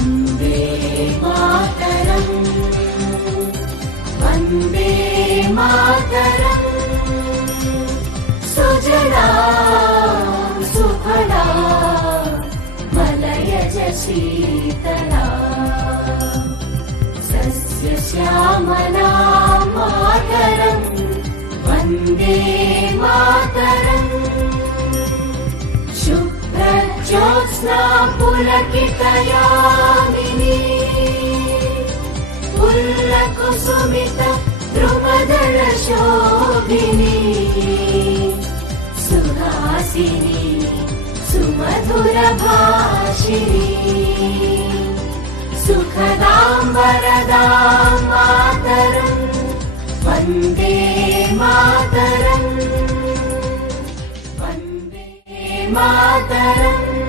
Vande Mataram Vande Mataram Sujala Suphala मलयज Sheetla सस्यश्यामला Mataram Vande Mataram शुभ्रज्योत्स्ना पुलकितयामिनी पुल्लकुसुमित द्रुमदलशोभिनी Suhasini सुमधुरभाषिणी सुखदां वरदां Mataram Vande Mataram Vande Mataram.